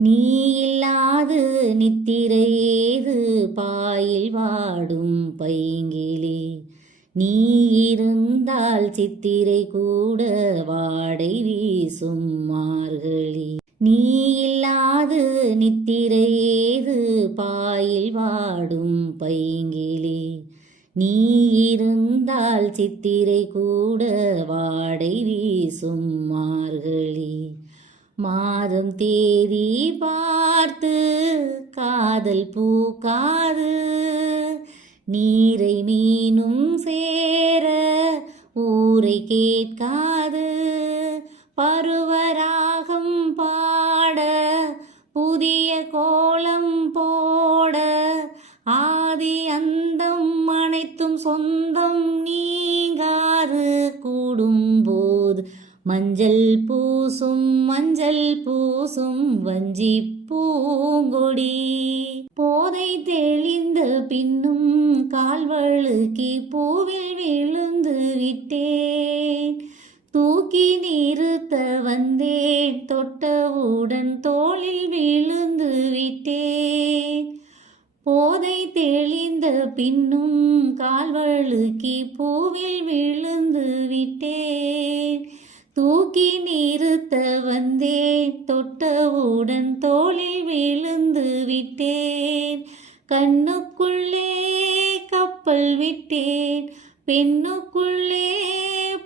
நீ இல்லாது நித்திரையேது பாயில் வாடும் பைங்கிளி. நீ இருந்தால் சித்திரை கூட வாடை வீசும் மார்கழி. நீ இல்லாது நித்திரையேது பாயில் வாடும் பைங்கிளி. நீ இருந்தால் சித்திரை கூட வாடை வீசும் மார்கழி. மாதம் தேதி பார்த்து காதல் பூக்காது. நீரை மீனும் சேர ஊரை கேட்காது. பருவராகம் பாட புதிய கோலம் போட ஆதி அந்தம் அனைத்தும் சொந்தம் நீங்காது கூடும்போது மஞ்சள் பூசும் வஞ்சி பூங்கொடி. போதை தெளிந்த பின்னும் கால்வழுக்கி பூவில் விழுந்து விட்டேன். தூக்கி நிறுத்த வந்தேன், தொட்டவுடன் தோளில் விழுந்து விட்டேன். போதை தெளிந்த பின்னும் கால்வழுக்கி பூவில் விழுந்து விட்டேன். தூக்கி நிறுத்த வந்தேன், தொட்டவுடன் தோளில் விழுந்து விட்டேன். கண்ணுக்குள்ளே கப்பல் விட்டேன், பெண்ணுக்குள்ளே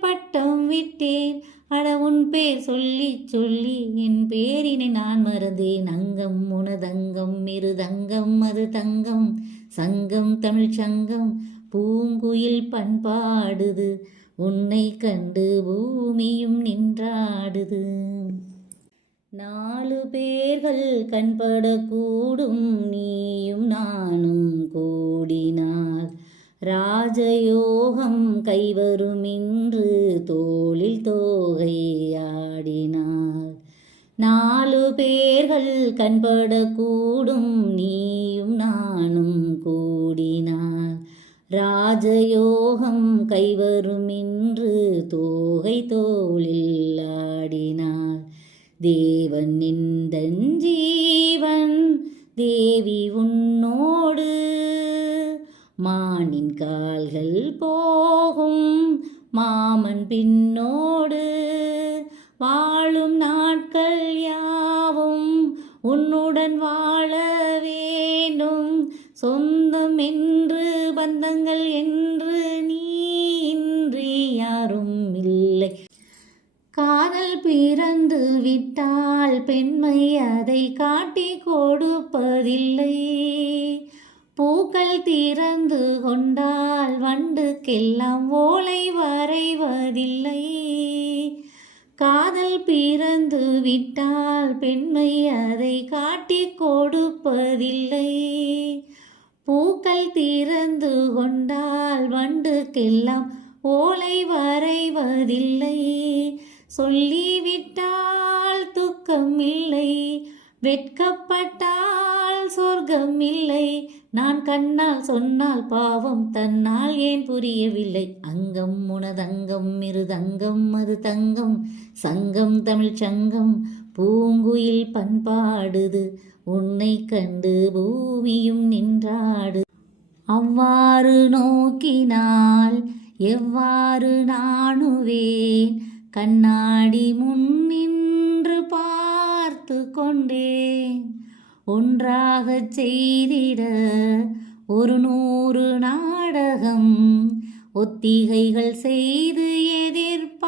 பட்டம் விட்டேன். அட உன் பேர் சொல்லி சொல்லி என் பேரினை நான் மறந்தேன். அங்கம் உனதங்கம் மிருதங்கம் அது தங்கம். சங்கம் தமிழ் சங்கம் பூங்குயில் பண்பாடுது. உன்னை கண்டு பூமியும் நின்றாடுது. 4 பேர்கள் கண்படக்கூடும் நீயும் நானும் கூடினார். ராஜயோகம் கைவரும் இன்று தோளில் தோகையாடினார். 4 பேர்கள் கண்படக்கூடும் நீயும் நானும் கூடினார். ராஜயோகம் கைவரும் இன்று தோகை தோளில் ஆடினார். தேவன் நின்றன் ஜீவன் தேவி உன்னோடு. மானின் கால்கள் போகும் மாமன் பின்னோடு. வாழும் நாட்கள் யாவும் உன்னுடன் வாழ வேண்டும். சொந்தம் என்று பந்தங்கள் என்று நீ இன்றி யாரும் இல்லை. காதல் பிறந்து விட்டால் பெண்மை அதை காட்டி கொடுப்பதில்லை. பூக்கள் திறந்து கொண்டால் வண்டுக்கெல்லாம் ஓலை வரைவதில்லை. காதல் பிறந்து விட்டால் பெண்மை அதை காட்டி கொடுப்பதில்லை. பூக்கள் திறந்து கொண்டால் வண்டுக்கெல்லாம் ஓலை வரைவதில்லை. சொல்லிவிட்டால் துக்கம் இல்லை, வெட்கப்பட்டால் சொர்க்கம் இல்லை. நான் கண்ணால் சொன்னால் பாவம் தன்னால் ஏன் புரியவில்லை. அங்கம் உனதங்கம் மிருதங்கம் அது தங்கம். சங்கம் தமிழ் சங்கம் பூங்குயில் பண்பாடுது. உன்னை கண்டு பூமியும் நின்றாடு. அவ்வாறு நோக்கினால் எவ்வாறு நாணுவேன். கண்ணாடி முன் நின்று பார்த்து கொண்டேன். ஒன்றாகச் செய்திட 100 நாடகம் ஒத்திகைகள் செய்து எதிர்பார்த்திருந்தேன்.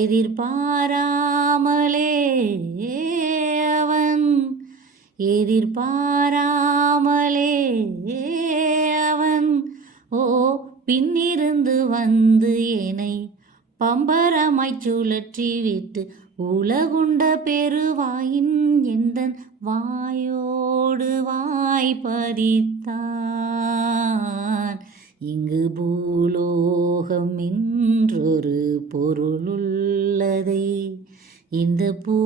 எதிர்பாராமலே அவன் பின்னிருந்து வந்து என்னை பம்பரமாய்ச் சுழற்றி விட்டு உலகுண்ட பெருவாயின் எந்தன் வாயோடு வாய்ப்பதித்தான். இங்கு பூலோகம் என்றொரு பொருளுள்ளதை இந்த பூ